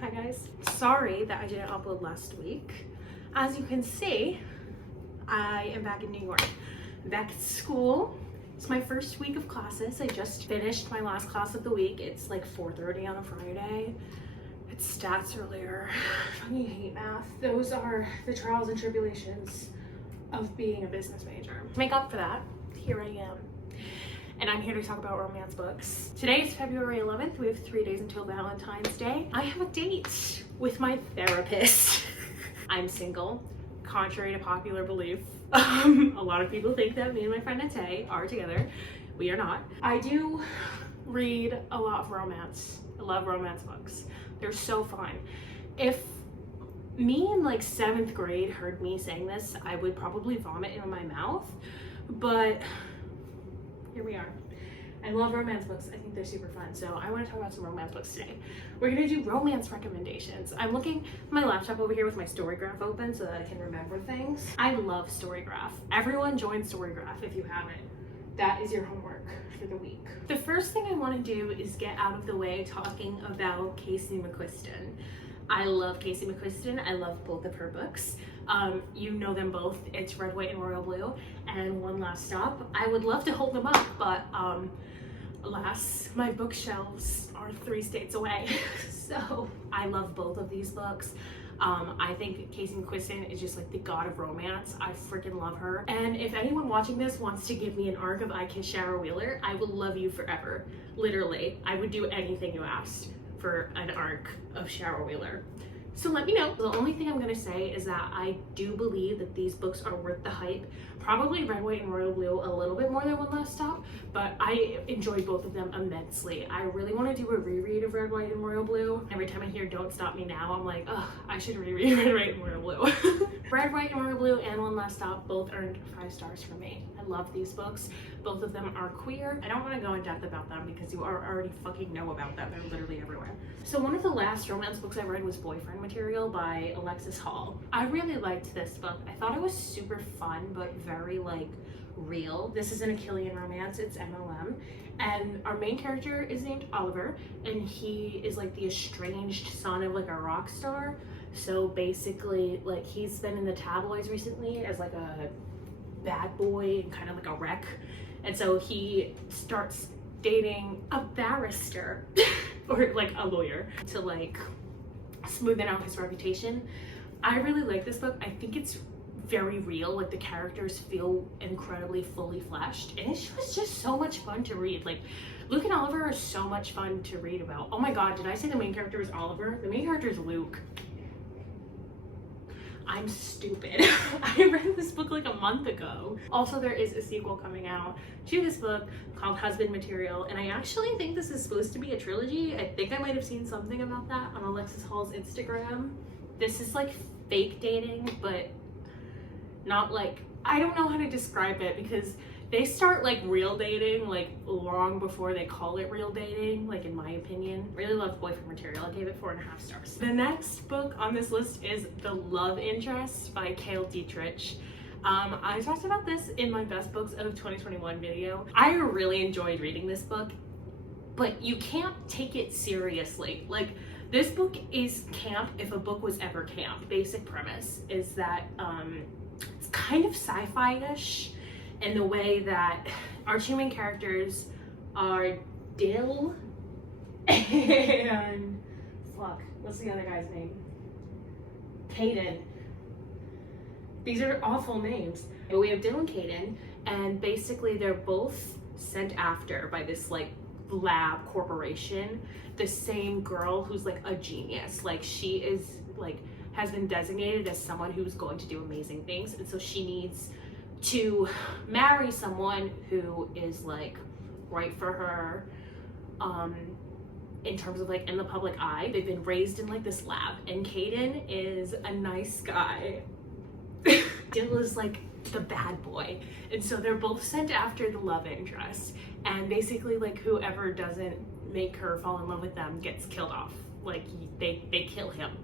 Hi guys. Sorry that I didn't upload last week. As you can see, I am back in New York. I'm back at school. It's my first week of classes. I just finished my last class of the week. It's like 4:30 on a Friday. It's stats earlier. I fucking hate math. Those are the trials and tribulations of being a business major. To make up for that, here I am. And I'm here to talk about romance books. Today is February 11th. We have 3 days until Valentine's Day. I have a date with my therapist. I'm single, contrary to popular belief. A lot of people think that me and my friend Ate are together. We are not. I do read a lot of romance. I love romance books. They're so fun. If me in like 7th grade heard me saying this, I would probably vomit in my mouth, but here we are. I love romance books. I think they're super fun. So I want to talk about some romance books today. We're going to do romance recommendations. I'm looking at my laptop over here with my Storygraph open so that I can remember things. I love Storygraph. Everyone join Storygraph if you haven't. That is your homework for the week. The first thing I want to do is get out of the way talking about Casey McQuiston. I love Casey McQuiston. I love both of her books. You know them both. It's Red, White, and Royal Blue and One Last Stop. I would love to hold them up, but alas, my bookshelves are 3 states away. So I love both of these books. I think Casey McQuiston is just like the god of romance. I freaking love her. And if anyone watching this wants to give me an arc of I Kiss Shara Wheeler, I will love you forever. Literally, I would do anything you asked for an arc of Shara Wheeler. So let me know. The only thing I'm gonna say is that I do believe that these books are worth the hype. Probably Red, White, and Royal Blue a little bit more than One Last Stop, but I enjoyed both of them immensely. I really want to do a reread of Red, White, and Royal Blue. Every time I hear Don't Stop Me Now, I'm like, oh, I should reread Red, White, and Royal Blue. Red, White, and Royal Blue and One Last Stop both earned 5 stars for me. I love these books. Both of them are queer. I don't want to go in depth about them because you already fucking know about them. They're literally everywhere. So one of the last romance books I read was Boyfriend Material by Alexis Hall. I really liked this book. I thought it was super fun, but very like real. This isn't a Killian romance, it's MLM. And our main character is named Oliver, and he is like the estranged son of like a rock star. So basically, like he's been in the tabloids recently as like a bad boy and kind of like a wreck. And so he starts dating a barrister or like a lawyer to like smoothen out his reputation. I really like this book. I think it's very real. Like the characters feel incredibly fully fleshed, and it was just so much fun to read. Like Luke and Oliver are so much fun to read about. Oh my god, did I say the main character is Oliver? The main character is Luke. I'm stupid. I read this book like a month ago. Also, there is a sequel coming out to this book called Husband Material, and I actually think this is supposed to be a trilogy. I think I might have seen something about that on Alexis Hall's Instagram. This is like fake dating, but not like, I don't know how to describe it because they start like real dating like long before they call it real dating, like in my opinion. Really love Boyfriend Material. I gave it 4.5 stars. The next book on this list is The Love Interest by Cale Dietrich. I talked about this in my best books of 2021 video. I really enjoyed reading this book, but you can't take it seriously. Like this book is camp if a book was ever camp. Basic premise is that it's kind of sci-fi-ish in the way that our 2 main characters are Dill and fuck, what's the other guy's name? Caden. These are awful names. But we have Dill and Caden, and basically they're both sent after by this like lab corporation, the same girl who's like a genius. Like she is like has been designated as someone who's going to do amazing things, and so she needs to marry someone who is like right for her in terms of like in the public eye. They've been raised in like this lab, and Caden is a nice guy. Dill is like the bad boy, and so they're both sent after the love interest, and basically like whoever doesn't make her fall in love with them gets killed off. Like they kill him.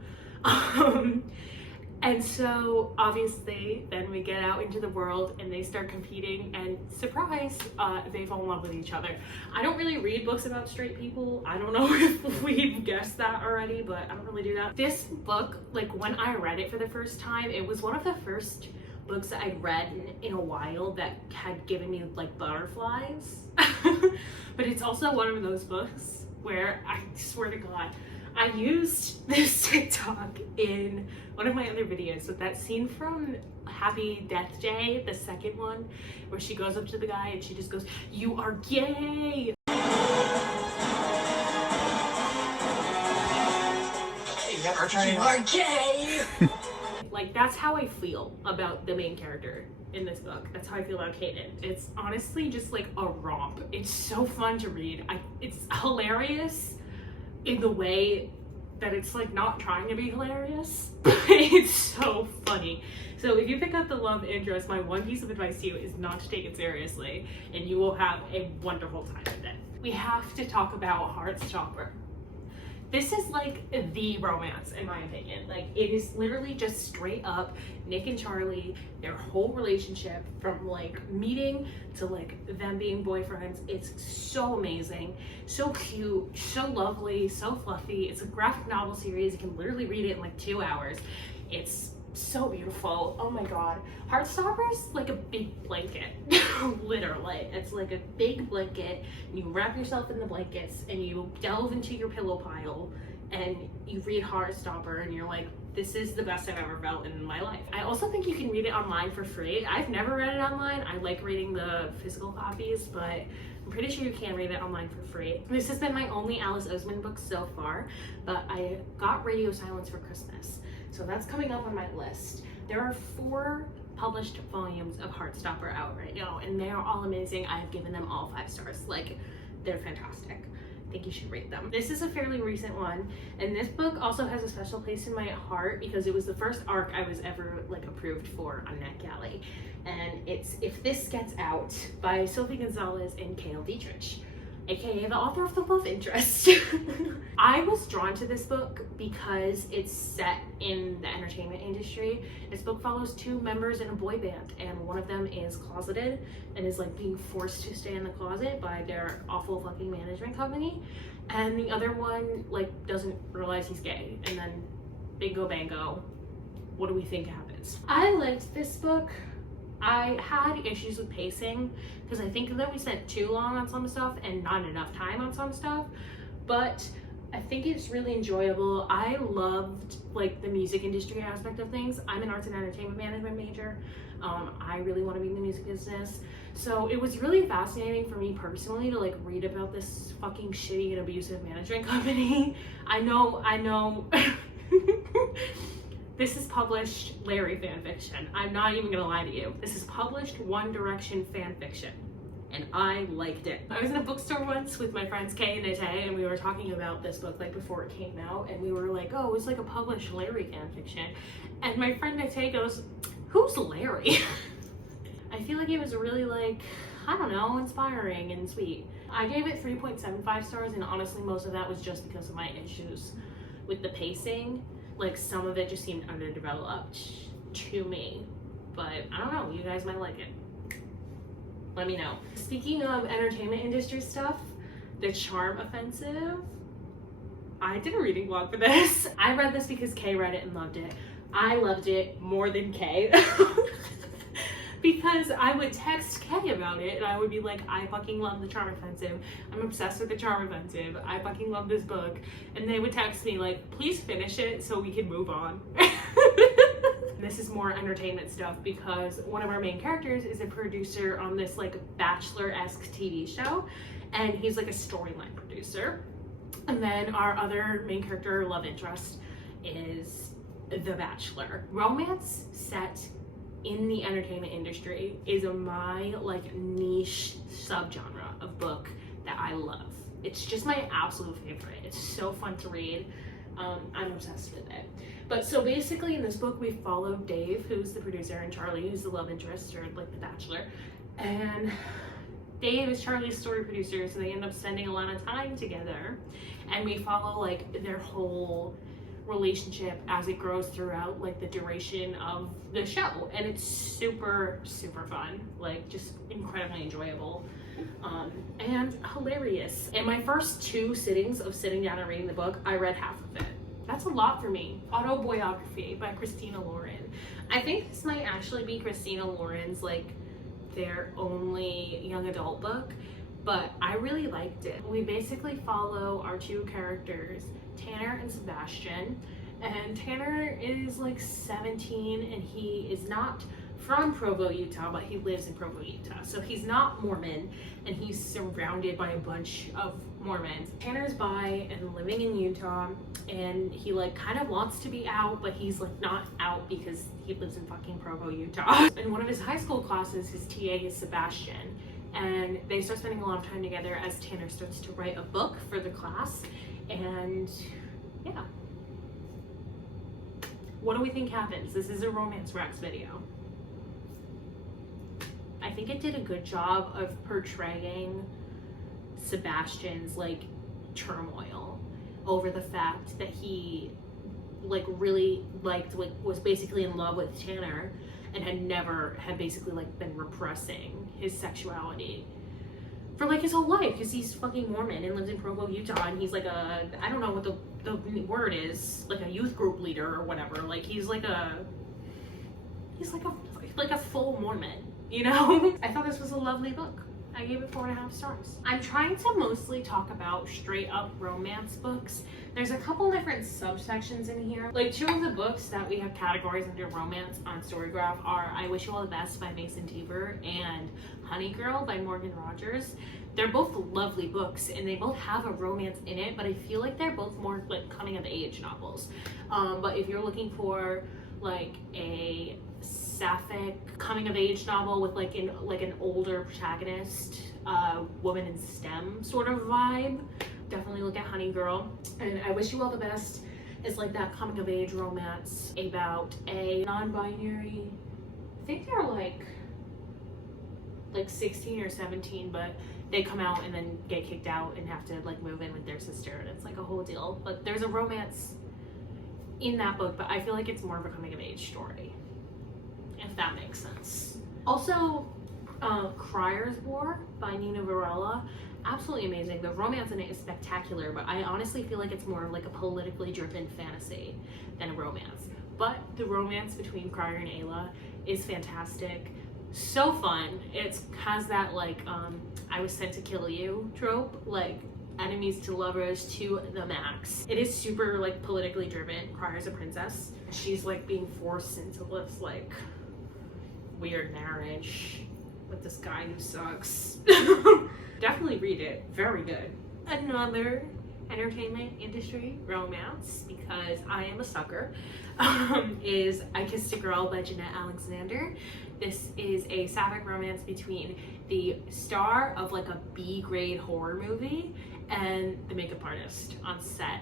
And so obviously then we get out into the world and they start competing, and surprise, they fall in love with each other. I don't really read books about straight people. I don't know if we've guessed that already, but I don't really do that. This book, like when I read it for the first time, it was one of the first books that I'd read in a while that had given me like butterflies. But it's also one of those books where I swear to God, I used this TikTok in one of my other videos with that scene from Happy Death Day, the second one, where she goes up to the guy and she just goes, "You are gay." You are gay. Like, that's how I feel about the main character in this book. That's how I feel about Kaden. It's honestly just like a romp. It's so fun to read. It's hilarious in the way that it's like not trying to be hilarious, but it's so funny. So if you pick up the love interest, my one piece of advice to you is not to take it seriously, and you will have a wonderful time with it. We have to talk about Heartstopper. This is like the romance, in my opinion. Like, it is literally just straight up Nick and Charlie, their whole relationship from like meeting to like them being boyfriends. It's so amazing, so cute, so lovely, so fluffy. It's a graphic novel series. You can literally read it in like 2 hours. It's so beautiful. Oh my God. Heartstopper's like a big blanket. Literally. It's like a big blanket, and you wrap yourself in the blankets and you delve into your pillow pile and you read Heartstopper and you're like, this is the best I've ever felt in my life. I also think you can read it online for free. I've never read it online. I like reading the physical copies, but I'm pretty sure you can read it online for free. This has been my only Alice Oseman book so far, but I got Radio Silence for Christmas, so that's coming up on my list. There are 4 published volumes of Heartstopper out right now, and they are all amazing. I have given them all 5 stars. Like, they're fantastic. I think you should read them. This is a fairly recent one, and this book also has a special place in my heart because it was the first ARC I was ever like approved for on NetGalley, and it's If This Gets Out by Sophie Gonzalez and Cale Dietrich, aka the author of The Love Interest. I was drawn to this book because it's set in the entertainment industry. This book follows 2 members in a boy band, and one of them is closeted and is like being forced to stay in the closet by their awful fucking management company, and the other one like doesn't realize he's gay, and then bingo bango, what do we think happens? I liked this book. I had issues with pacing because I think that we spent too long on some stuff and not enough time on some stuff, but I think it's really enjoyable. I loved like the music industry aspect of things. I'm an arts and entertainment management major. I really want to be in the music business, so it was really fascinating for me personally to like read about this fucking shitty and abusive management company. I know This is published Larry fanfiction. I'm not even gonna lie to you. This is published One Direction fanfiction, and I liked it. I was in a bookstore once with my friends Kay and Ate, and we were talking about this book like before it came out, and we were like, oh, it's like a published Larry fanfiction. And my friend Ate goes, who's Larry? I feel like it was really like, I don't know, inspiring and sweet. I gave it 3.75 stars, and honestly most of that was just because of my issues with the pacing. Like, some of it just seemed underdeveloped to me, but I don't know, you guys might like it. Let me know. Speaking of entertainment industry stuff, The Charm Offensive. I did a reading vlog for this. I read this because Kay read it and loved it. I loved it more than Kay. Because I would text Kay about it and I would be like, I fucking love The Charm Offensive. I'm obsessed with The Charm Offensive. I fucking love this book. And they would text me like, please finish it so we can move on. This is more entertainment stuff because one of our main characters is a producer on this like Bachelor-esque TV show, and he's like a storyline producer. And then our other main character, love interest, is the Bachelor. Romance set in the entertainment industry is my like niche subgenre of book that I love. It's just my absolute favorite. It's so fun to read. I'm obsessed with it. But so basically in this book we follow Dave, who's the producer, and Charlie, who's the love interest, or like the Bachelor. And Dave is Charlie's story producer, so they end up spending a lot of time together, and we follow like their whole relationship as it grows throughout like the duration of the show, and it's super fun, like just incredibly enjoyable and hilarious. In my first 2 sittings of sitting down and reading the book, I read half of it. That's a lot for me. Autoboyography by Christina Lauren. I think this might actually be Christina Lauren's like their only young adult book, but I really liked it. We basically follow our 2 characters, Tanner and Sebastian, and Tanner is like 17 and he is not from Provo, Utah, but he lives in Provo, Utah. So he's not Mormon and he's surrounded by a bunch of Mormons. Tanner's bi and living in Utah, and he like kind of wants to be out, but he's like not out because he lives in fucking Provo, Utah. In one of his high school classes, his TA is Sebastian, and they start spending a lot of time together as Tanner starts to write a book for the class. And yeah, what do we think happens? This is a Romance Rex video. I think it did a good job of portraying Sebastian's like turmoil over the fact that he like really liked, like was basically in love with Tanner and had basically like been repressing his sexuality for like his whole life because he's fucking Mormon and lives in Provo, Utah, and he's like a, I don't know what the word is, like a youth group leader or whatever. Like he's like a full Mormon, you know? I thought this was a lovely book. I gave it 4.5 stars. I'm trying to mostly talk about straight up romance books. There's a couple different subsections in here. Like 2 of the books that we have categories under romance on Storygraph are I Wish You All the Best by Mason Teeber and Honey Girl by Morgan Rogers. They're both lovely books and they both have a romance in it, but I feel like they're both more like coming of age novels. But if you're looking for like a sapphic coming of age novel with like an older protagonist, woman in STEM sort of vibe, definitely look at Honey Girl. And I Wish You All the Best is like that coming of age romance about a non-binary, I think they're like 16 or 17, but they come out and then get kicked out and have to like move in with their sister, and it's like a whole deal. But there's a romance in that book, but I feel like it's more of a coming of age story, if that makes sense. Also, Criers by Nina Varela, absolutely amazing. The romance in it is spectacular, but I honestly feel like it's more of like a politically driven fantasy than a romance. But the romance between Crier and Ayla is fantastic. So fun. It has that like I was sent to kill you trope, like enemies to lovers to the max. It is super like politically driven. Crier's a princess. She's like being forced into this like weird marriage with this guy who sucks. Definitely read it. Very good. Another entertainment industry romance, because I am a sucker, is I Kissed a Girl by Jeanette Alexander. This is a sapphic romance between the star of like a B-grade horror movie and the makeup artist on set.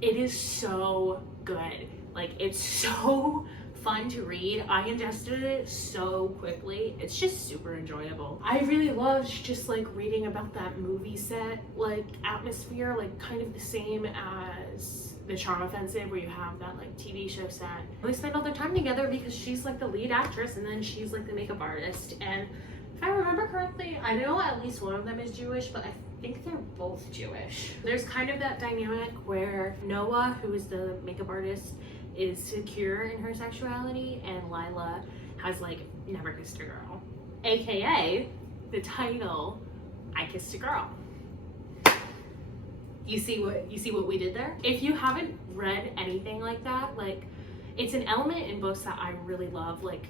It is so good. Like, it's so fun to read. I ingested it so quickly. It's just super enjoyable. I really loved just like reading about that movie set like atmosphere, like kind of the same as The Charm Offensive, where you have that like TV show set. They spend all their time together because she's like the lead actress and then she's like the makeup artist. And if I remember correctly, I know at least one of them is Jewish, but I think they're both Jewish. There's kind of that dynamic where Noah, who is the makeup artist, is secure in her sexuality, and Lila has like never kissed a girl, aka the title I Kissed a Girl. You see what we did there? If you haven't read anything like that, like, it's an element in books that I really love, like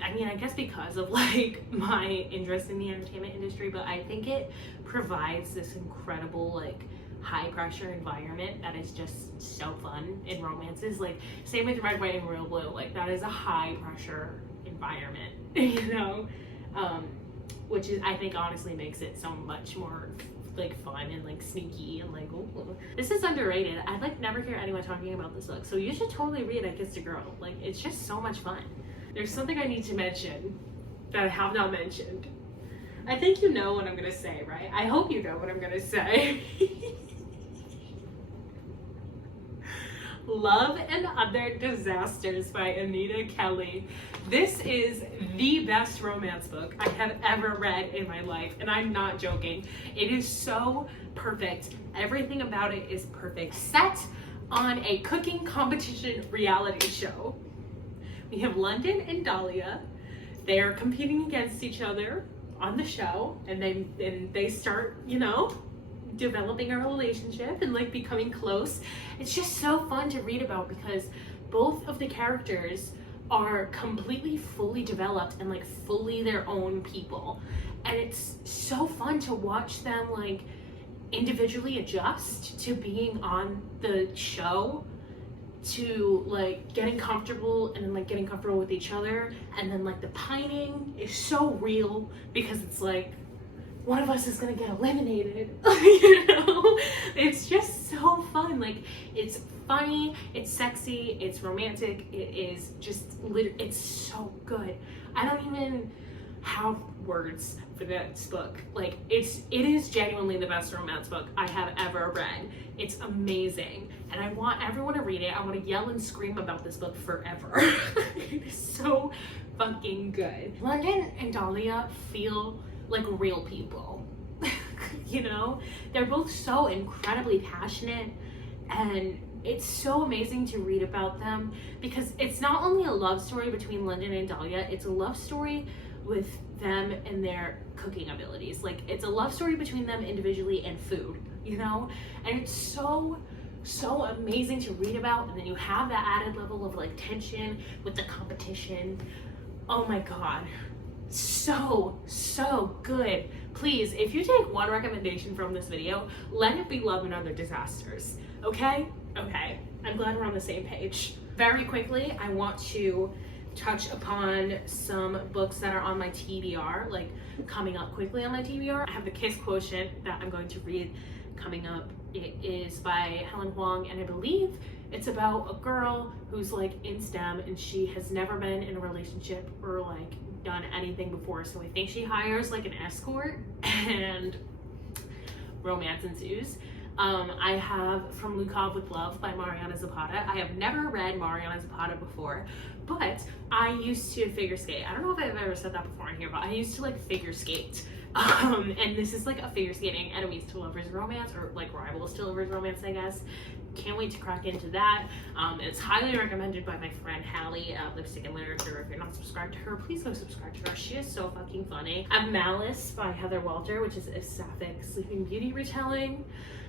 I guess because of like my interest in the entertainment industry, but I think it provides this incredible like high pressure environment that is just so fun in romances. Like, same with Red, White, and Royal Blue, like that is a high pressure environment, you know, which is, I think, honestly makes it so much more like fun and like sneaky and like, ooh. This is underrated. I like never hear anyone talking about this book, so you should totally read I Kissed a Girl. Like, it's just so much fun. There's something I need to mention that I have not mentioned. I think you know what I'm gonna say, right? I hope you know what I'm gonna say. Love and Other Disasters by Anita Kelly. This is the best romance book I have ever read in my life, and I'm not joking. It is so perfect. Everything about it is perfect. Set on a cooking competition reality show. We have London and Dahlia. They are competing against each other on the show, and they start, you know, developing a relationship and like becoming close. It's just so fun to read about because both of the characters are completely fully developed and like fully their own people, and it's so fun to watch them like individually adjust to being on the show, to like getting comfortable and then like getting comfortable with each other, and then like the pining is so real because it's like one of us is gonna get eliminated. You know, it's just so fun. Like, it's funny, it's sexy, it's romantic, it is just it's so good. I don't even have words for this book. Like, it is genuinely the best romance book I have ever read. It's amazing, and I want everyone to read it. I want to yell and scream about this book forever. It is so fucking good. London and Dahlia feel like real people. You know, they're both so incredibly passionate, and it's so amazing to read about them because it's not only a love story between London and Dahlia, it's a love story with them and their cooking abilities. Like, it's a love story between them individually and food, you know, and it's so amazing to read about. And then you have that added level of like tension with the competition. Oh my god, so good. Please, if you take one recommendation from this video, let it be Love and Other Disasters. Okay, I'm glad we're on the same page. Very quickly, I want to touch upon some books that are on my TBR, like coming up quickly on my TBR. I have The Kiss Quotient that I'm going to read coming up. It is by Helen Huang, and I believe it's about a girl who's like in STEM and she has never been in a relationship or like done anything before, so I think she hires like an escort and romance ensues. I have From Lukov with Love by Mariana Zapata. I have never read Mariana Zapata before, but I used to figure skate. I don't know if I've ever said that before in here, but I used to like figure skate. And this is like a figure skating enemies to lovers romance, or like rivals to lovers romance, I guess. Can't wait to crack into that. It's highly recommended by my friend Hallie at Lipstick and Literature. If you're not subscribed to her, please go subscribe to her. She is so fucking funny. I have Malice by Heather Walter, which is a sapphic Sleeping Beauty retelling.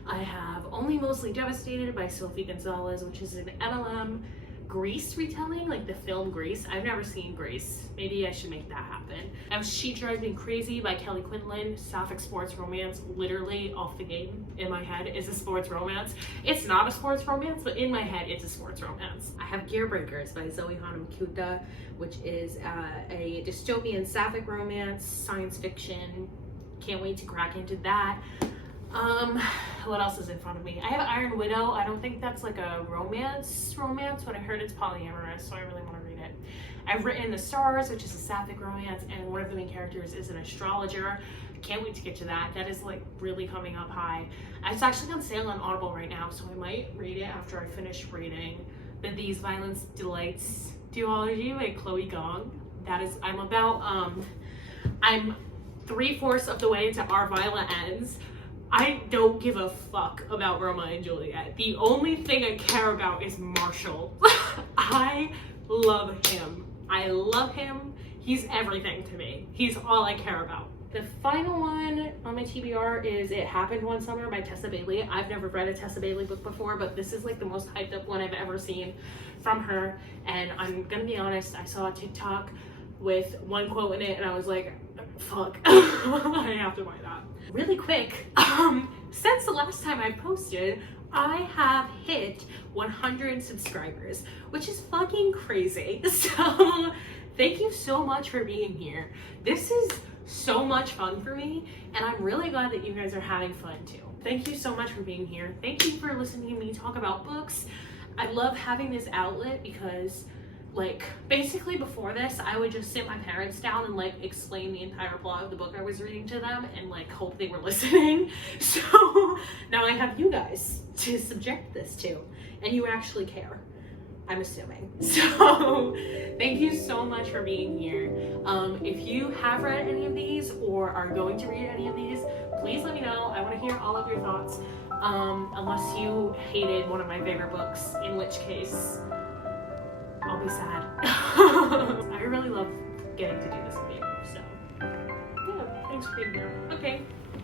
I have Only Mostly Devastated by Sophie Gonzalez, which is an MLM Grease retelling, like the film Grease. I've never seen Grease. Maybe I should make that happen. I have She Drives Me Crazy by Kelly Quinlan. Sapphic sports romance, literally off the game in my head is a sports romance. It's not a sports romance, but in my head it's a sports romance. I have Gear Breakers by Zoe Hanum-Kuta, which is a dystopian sapphic romance, science fiction. Can't wait to crack into that. What else is in front of me? I have Iron Widow. I don't think that's like a romance, but I heard it's polyamorous, so I really want to read it. I've written The Stars, which is a sapphic romance, and one of the main characters is an astrologer. Can't wait to get to that. That is like really coming up high. It's actually on sale on Audible right now, so I might read it after I finish reading the These Violence Delights duology by Chloe Gong. That is, I'm 3/4 of the way into Our Violet Ends. I don't give a fuck about Romeo and Juliet. The only thing I care about is Marshall. I love him. He's everything to me. He's all I care about. The final one on my TBR is It Happened One Summer by Tessa Bailey. I've never read a Tessa Bailey book before, but this is like the most hyped up one I've ever seen from her. And I'm gonna be honest, I saw a TikTok with one quote in it and I was like, fuck, I have to buy that. Really quick, since the last time I posted, I have hit 100 subscribers, which is fucking crazy. So thank you so much for being here. This is so much fun for me, and I'm really glad that you guys are having fun too. Thank you so much for being here. Thank you for listening to me talk about books. I love having this outlet because like, basically before this, I would just sit my parents down and like explain the entire plot of the book I was reading to them and like hope they were listening. So now I have you guys to subject this to, and you actually care, I'm assuming. So thank you so much for being here. If you have read any of these or are going to read any of these, please let me know. I want to hear all of your thoughts, unless you hated one of my favorite books, in which case I'll be sad. I really love getting to do this with you, so yeah, thanks for being here. Okay,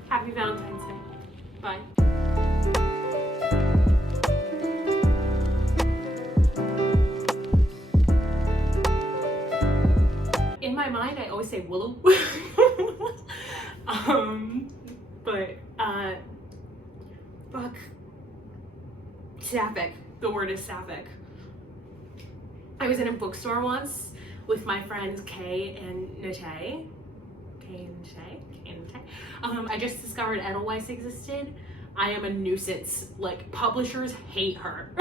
happy Valentine's Day. Bye. In my mind, I always say willow. But fuck, sapphic. The word is sapphic. I was in a bookstore once with my friends Kay and Nate. I just discovered Edelweiss existed. I am a nuisance. Like, publishers hate her.